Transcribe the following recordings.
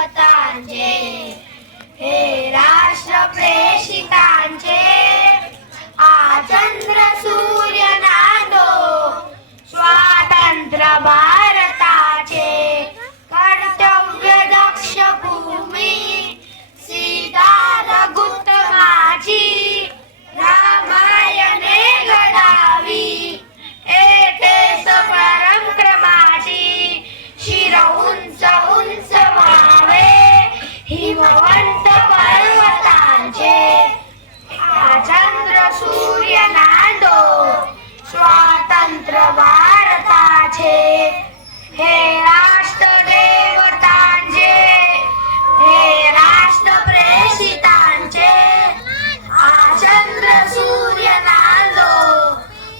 देवतांचे हे राष्ट्र प्रेषितांचे चंद्र सूर्य नांदो स्वातंत्र्य भारताचे कर्तव्य दक्ष भूमी सीता रघुत्तमाची रामायणे घडावी येथेच परमक्रमाची शिर उंच उंच व्हावे हिमवंत पर्वतांचे चंद्र सूर्य नांदो स्वातंत्र्य भारताचे हे राष्ट्र देवतांचे हे राष्ट्र प्रेषितांचे चंद्र सूर्य नांदो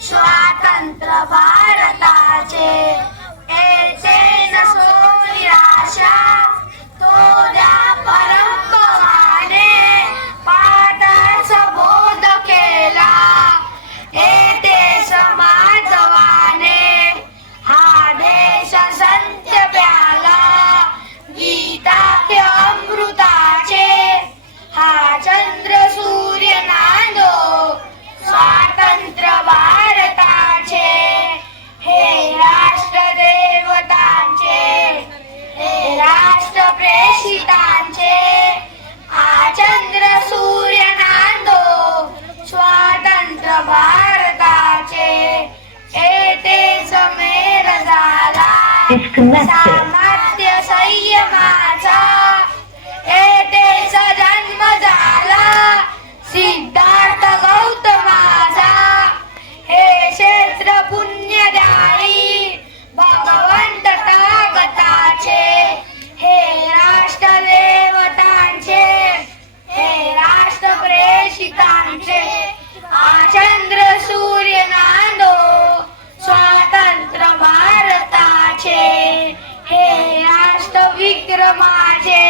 स्वातंत्र्य भारताचे येथे नसो निराशा तो द्या परंपराने पाठाचा बोध केला येथे समाजवाने हा देश संत प्याला गीताचे अमृताचे हा चंद्र सूर्य नांदो स्वातंत्र्य भारताचे हे राष्ट्र देवतांचे हे राष्ट्र प्रेषितांचे चंद्र सूर्य नांदो स्वातंत्र्य भारताचे येथे समेर झाला सामर्थ्य संयमाचा येथेच जन्म झाला सिद्धार्थ गौतमाचा हे क्षेत्र पुण्यदायी भगवंत तागताचे हे राष्ट्र देवतांचे हे राष्ट्र प्रेषितांचे चंद्र सूर्य नांदो स्वातंत्र्य भारताचे हे राष्ट्र विक्रमाचे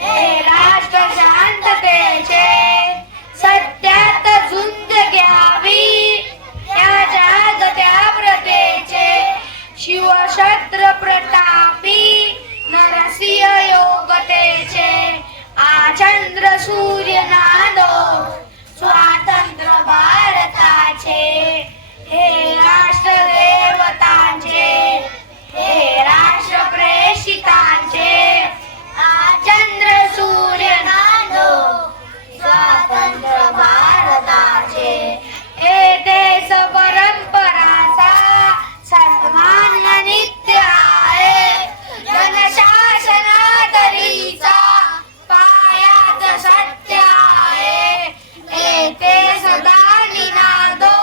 हे राष्ट्र शांततेचे सत्यात झुंज घ्यावी या जागत्या प्रतेचे शिवशस्त्र प्रतापी नरसिंह योगतेचे चंद्र सूर्य नांदो स्वातंत्र्य भारताचे हे राष्ट्र देवतांचे हे राष्ट्र प्रेषितांचे चंद्र सूर्य नांदो स्वातंत्र्य भारताचे हे देश परंपराचा सन्मान नित्य आहे जनशासनातरीचा पायात सत्य आहे येथे सदा निनादो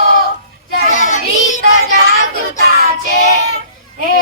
जनहित जागृताचे हे